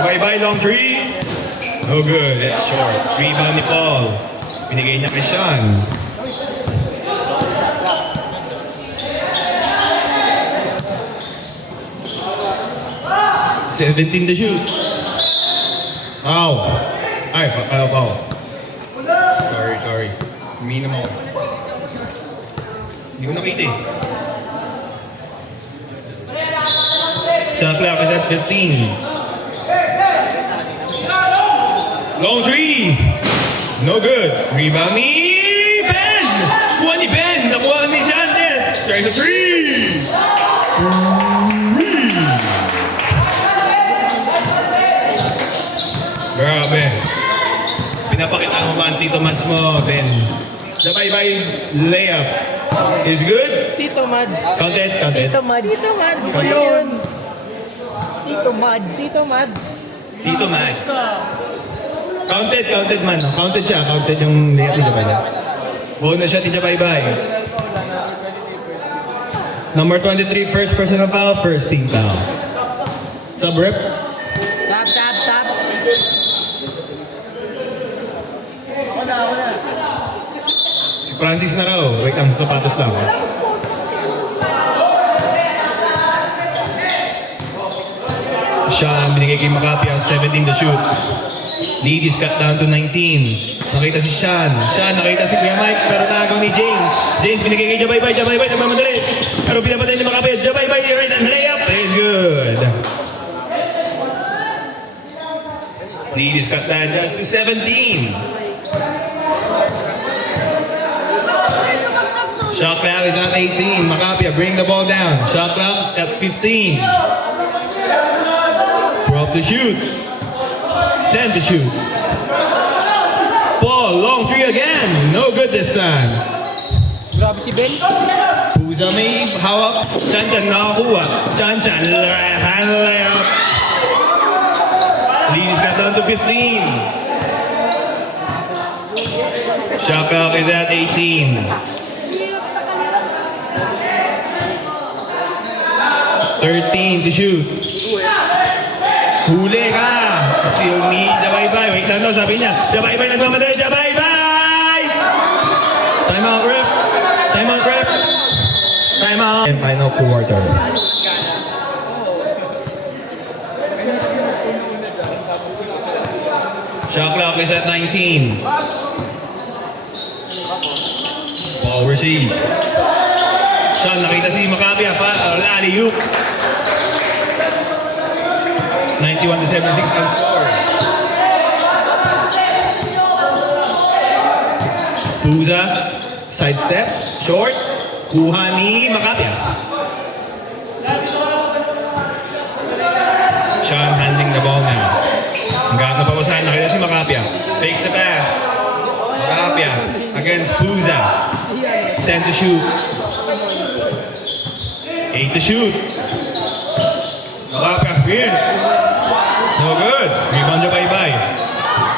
Bye-bye, long three. No good. That's short. Rebound ni Paul. Binigay niya kay Sean. $17 to shoot. Foul. Ay, foul. Sorry. Minimum. Hindi ko nakita eh. Shot clock is at 15. Long three. No good. Rebound ni Ben. Kuha ni Ben. Nakuha ni Jansen. Tries a three. Grabe. Pinapakita mo ba ang Tito Mads mo, Ben? The bye-bye layup is good? Tito Mads. Counted. Tito Mads. Tito Mads. Ano yun? Tito Mads. Tito Mads. Tito Mads. Counted man. Counted siya. Counted yung layup ni Jabay. Bonus siya, Tito Bye-bye. Number 23, first personal foul, first team foul. Sub-rep. Stop. Si Francis na raw. Wait lang, sapatos lang. Sean, binigay kay Makapi ang 17 to shoot. Lead is cut down to 19. Nakita si Sean. Nakita si Kuya Mike, pero nagaw ni James. James, binigay kay Jabay-Bay, nagmamadali. Pero pinapatay ni Makapi. Jabay-Bay, right and layup. Is good. Lead is cut down just to 17. Shot clock is at 18. Macapia, bring the ball down. Shot clock at 15. 12 to shoot. 10 to shoot. Paul, long three again. No good this time. Grabe si Ben. Pusa may hawak. Chan nakakuha. Chan, hand layup. Lead is cut down to 15. Shot clock is at 18. 13 to shoot. Huli ka! Steal ni Jabay-Bay. Wait lang daw, sabi niya. Jabay-Bay nagmamadali. Jabay-Bay! Time out, ref. Time out. And final quarter. Shot clock is at 19. Ball received. Sean, nakita si Macapia pa. Alley-oop. 91 to 76 ang score. Pusa, side steps, short. Kuha ni Macapia. Sean handling the ball now. Hanggang napapasahan, nakita si Macapia. Fakes the pass. Macapia against Pusa. 10 to shoot. 8 to shoot. Macapia, win. No good. Rebound Jabay-Bay.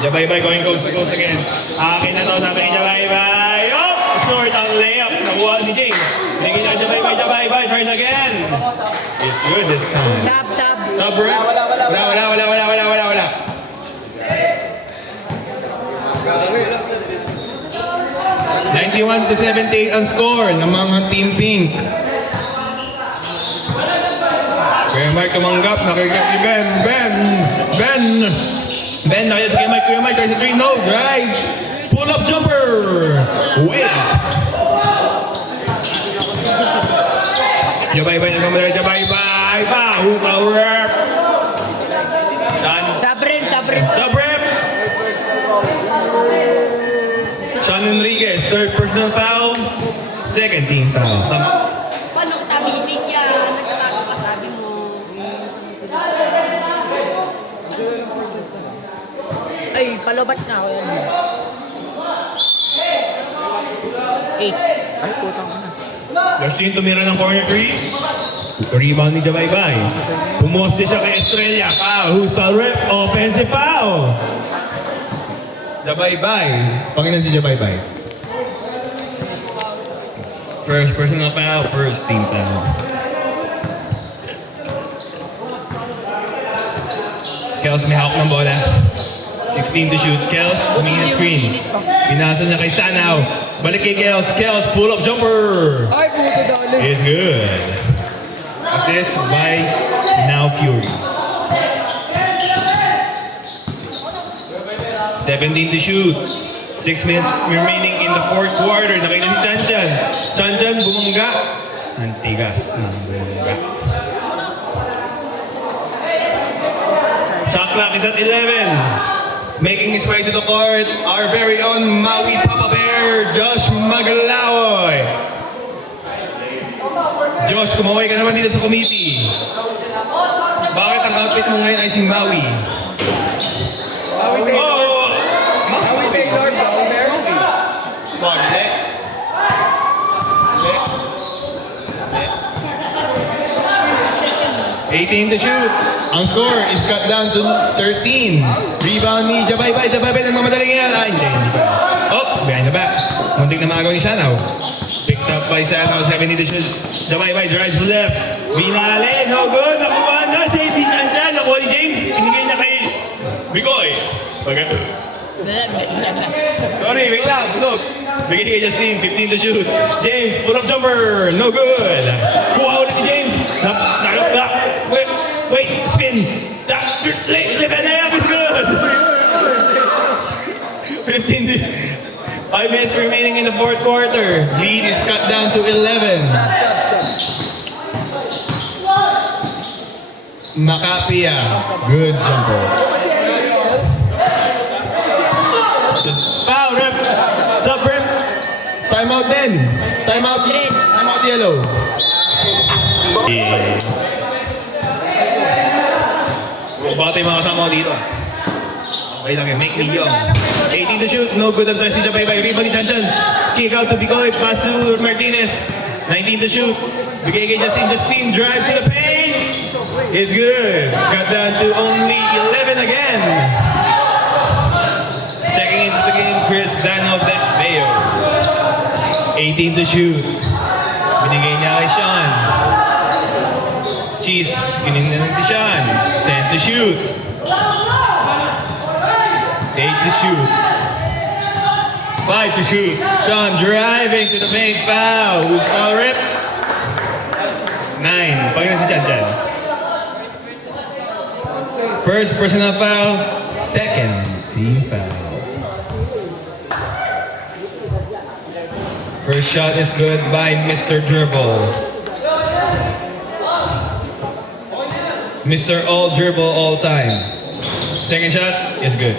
Jabay-Bay going coast to coast again. Akin na to, sabi ni Jabay-Bay. Oh! Short ang layup. Nakuha ni James. Bigyan niya Jabay-Bay. Tries again. It's good this time. Sub rep. Wala. 91 to 78 ang score ng mga Team Pink. Kuya Mike tumanggap, nakikita ni Ben, nakikita si Kuya Mike, 33, no, drive, pull up jumper, wait. Jabay-Bay nagmamadali, Jabay-Bay, huka rep. Sub rep. Sean Enriquez, third personal foul, second team foul. Paano kita bibigyan? Nagtatago ka, sabi mo. Ay, kalobat na ako yan. 8. Ay, putang ka na. Justin tumira ng corner 3. Rebound ni Jabay-Bay. Pumoste siya kay Estrella. Foul. Who's foul rep? Offensive foul. Jabay-Bay. Pangilan si Jabay-Bay. First personal foul, first team foul. Kels may hawak ng bola. 16 to shoot. Kels, tumingin ng screen. Pinasa niya kay Sanaw. Balik kay Kels. Kels, pull-up jumper. Ay, puto daw ulit. Is good. Assist by Now Fury. 17 to shoot. 6 minutes remaining in the fourth quarter. Nakita ni Chanchan. Chanchan bumangga. Ang tigas ng bumangga. Shot clock is at 11. Making his way to the court, our very own Maui Papa Bear, Josh Magalaoy. Josh, kumaway ka naman dito sa committee. Bakit ang outfit mo ngayon ay si Maui? Maui Taylor. Oh! Maui Taylor, Maui Bear. Hindi. 18 to shoot. Ang score is cut down to 13. Rebound ni Jabaybay. Jabaybay nagmamadaling yan. Ay, hindi pa. Oh, behind the back. Muntik na magaw ni Sanaw. Picked up by Sanaw. 70 to shoot. Jabaybay drives left. Binale. No good. Nakuha na. Safety Chanchan. Nakuha ni James. Inigay niya kay Bicoy. Sorry, wait lang. Look. Bigay kay Justin. 15 to shoot. James, pull up jumper. No good. Kuha ulit ni James. Wait, spin. Live and up is good. 5 minutes remaining in the fourth quarter. Lead is cut down to 11. Macapia. Good jumper. Foul, ref. Sub, ref. Timeout then. Timeout green. Timeout yellow. Yeah. Baka yung mga kasama ko dito. Okay lang yun. Make me young. 18 to shoot. No good ang tries ni Jabaybay. Rebound ni Chanchan. Kick out to Bicoy. Pass to Martinez. 19 to shoot. Bigay kay Justin. Justin drive to the paint. It's good. Cut down to only 11 again. Checking into the game, Chris Dano of that Bayo. 18 to shoot. Binigay niya kay Sean. Cheese. Skinin na si Sean. 10 to shoot. 8 to shoot. 5 to shoot. Sean driving to the main foul. Who's foul rip? 9. Pagin na si Chan Chan. First personal foul. Second team foul. First shot is good by Mr. Dribble. Mr. All Dribble All Time. Second shot is good.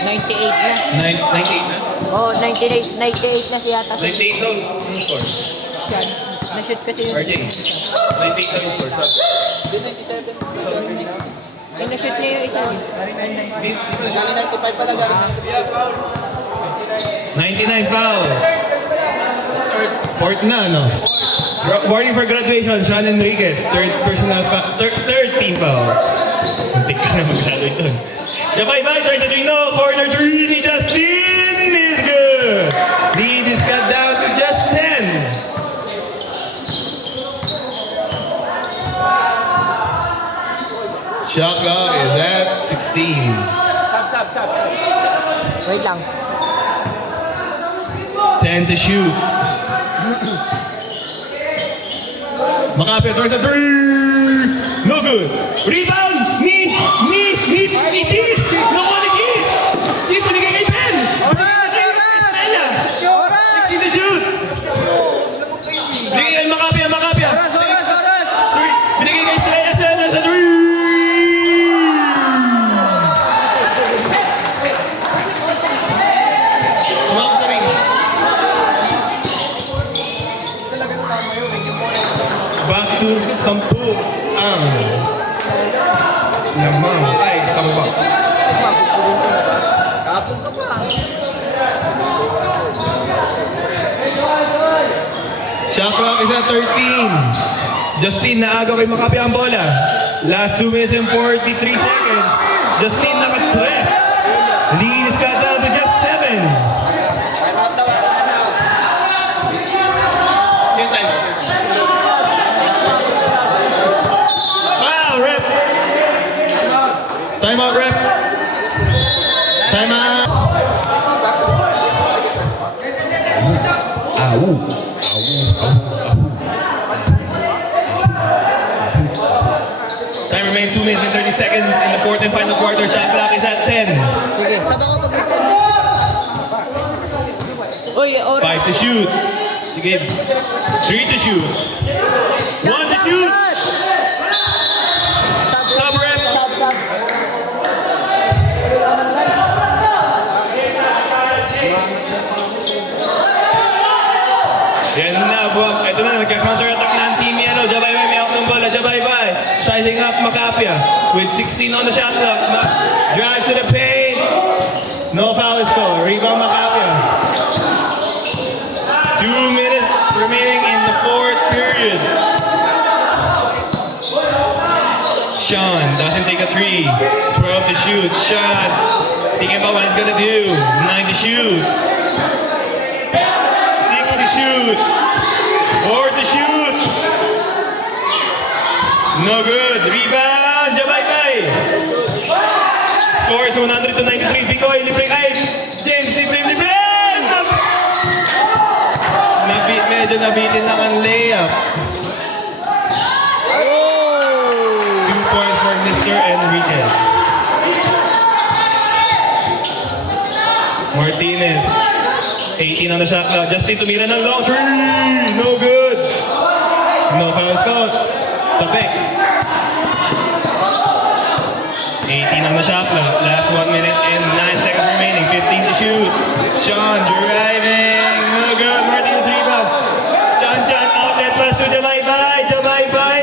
98 na. 98 na? Oh, 98 na siya yata. 98 daw yung score. Yan. Na-shoot kasi yung... RJ. 98 daw yung score. Ay, na-shoot niya yung isa. 95 pala gano'n. 99 foul. Fourth na, no? Warning for graduation, Sean Enriquez. Third personal foul. Third team foul. Muntik ka na mag-graduate doon. Jabaybay, tries to drink no. Corner three ni Justin is good. Lead is cut down to just 10. Shot clock is at 16. Sab. Wait lang. 10 to shoot. Macapia towards the three. No good. Rebound. Ni Cheese. Nakuha ni Cheese. Cheese, binigay kay Ben. Estella. 16 to shoot. Binigay kay Macapia. Three. Binigay kay Estella sa three. Sumama sa ring. Back to 10 ang lamang ay tambak. Kapon ka pa. Shot clock is at 13. Justin naagaw kay Macapia ang bola. Last 2 minutes and 43 seconds. Justin naka-tres. Lead is cut down to just 7. Yung time. 5 Timeout, ref. Timeout. Ow. Time remains 2 minutes and 30 seconds in the fourth and final quarter. Shot clock is at 10. Sige, sabi ko pag... Uy, oras. 5 to shoot. Sige. 3 to shoot. 1 to shoot. Sub, ref. Sub. Yan na, buwag. Ito na, nagka-counter-attack na ang team yellow. Jabaybay may out ng bola. Jabaybay. Sizing up Macapia with 16 on the shot clock. Drive to the paint. No foul is called. Rebound Macapia. 2 minutes remaining in the fourth period. Sean doesn't take a three. 12 to shoot. Sean thinking about what he's gonna do. 9 to shoot. 6 to shoot. 4 to shoot. No good. Rebound. Jabaybay. Scores 100 to 93. Bicoy, libre kahit. James, libre. Medyo nabitin lang ang layup. 2 points for Mr. Enriquez. Martinez. 18 on the shot clock. Justin tumira ng long three. No good. No foul scored. Tapek. 18 on the shot clock. Last 1 minute and 9 seconds remaining. 15 to shoot. Sean driving. No good. Martinez rebound. John outlet pass to Jabaybay. Jabaybay.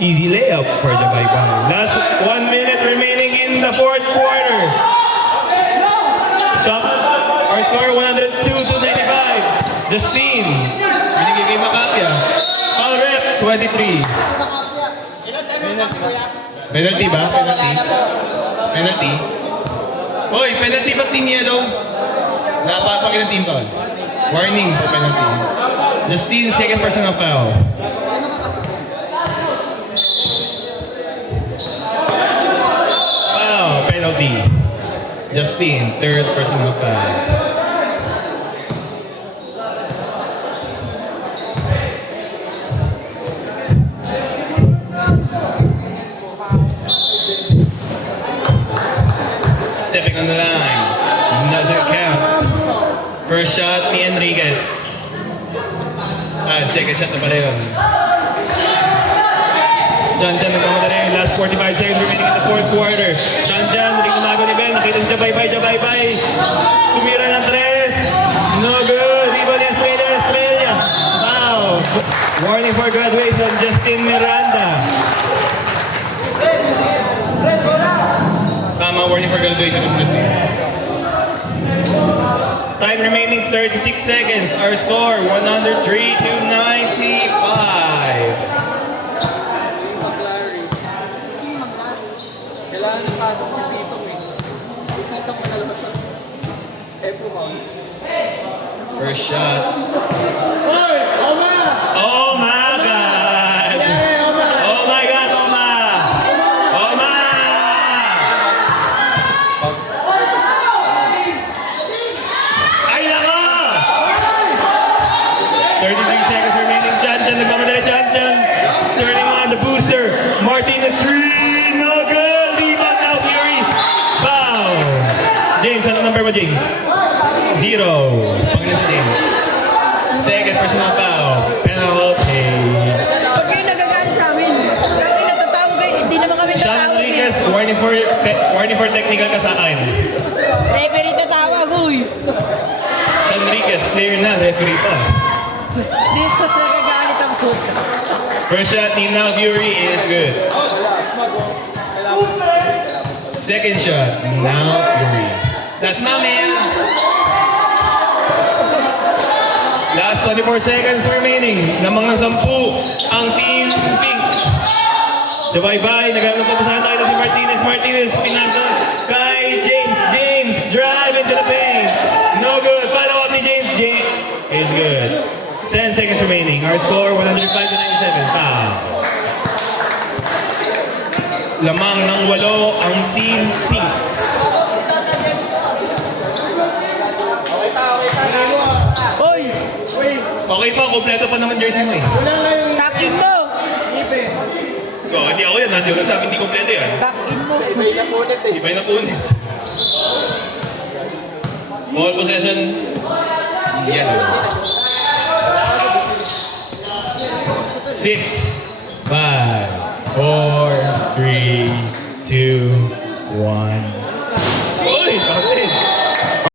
Easy layup for Jabaybay. Last 1 minute remaining in the fourth quarter. Our score 102 to 95. Justin. Binigay kay Macapia. Foul rep 23. Penalty ba? Penalty? Hoy, penalty ba team yellow? Napapagin ng team foul. Warning for penalty. Justin, second personal foul. Foul, penalty. Justin, third personal foul. Stepping on the line. Doesn't count. First shot ni Enriquez. Second shot na pala yun. John nagkamadali yung last 45 seconds remaining in the fourth quarter. John, hindi kumago ni Ben. Nakita si Jabaybay. Tumira ng tres. No good. Rebound ni Estrella. Wow. Warning for graduation, Justin Miranda. Tama, warning for graduation of Justin. Time remaining 36 seconds. Our score 103 to 95. Kailangan ng pasok si Tito eh. Tito mo na lang ito. First shot. Oh my God! Oh my God, Oma! Oma! Ay, nako! 33 seconds remaining. Chan, nagmamadali Chan. Turning on the booster. Martinez 3. No good. Rebound now, Fury. Foul. James, ano number mo, James? 0. Panginoon si James. Second personal foul. Penalty. Huwag kayo nagagalit sa amin. Dati natatawag kayo, hindi naman kami Sean tatawag eh. Enriquez, warning for technical ka sa akin. Referee tatawag, uy. Sean Enriquez, player na, referee pa. Dito nagagalit ang puta. First shot ni Now Fury is good. Second shot, Now Fury. That's my man. Last 24 seconds remaining. Na mga 10 ang Team Pink. Jabaybay, nagkaroon pa sa tayo si Martinez, pinasa kay James, drive into the paint. No good. Follow up ni James is good. 10 seconds remaining. Our score 105 to 97. Foul. Lamang ng 8 ang Team Pink. Hoy! Okay pa, kompleto pa naman jersey mo eh. Takin mo! Hindi ako yan. Hindi ko sabi, hindi kompleto yan. Takin mo! May napunit eh. Iba'y napunit. Ball possession. Yes. 6, 5, 4, 3, 2, 1.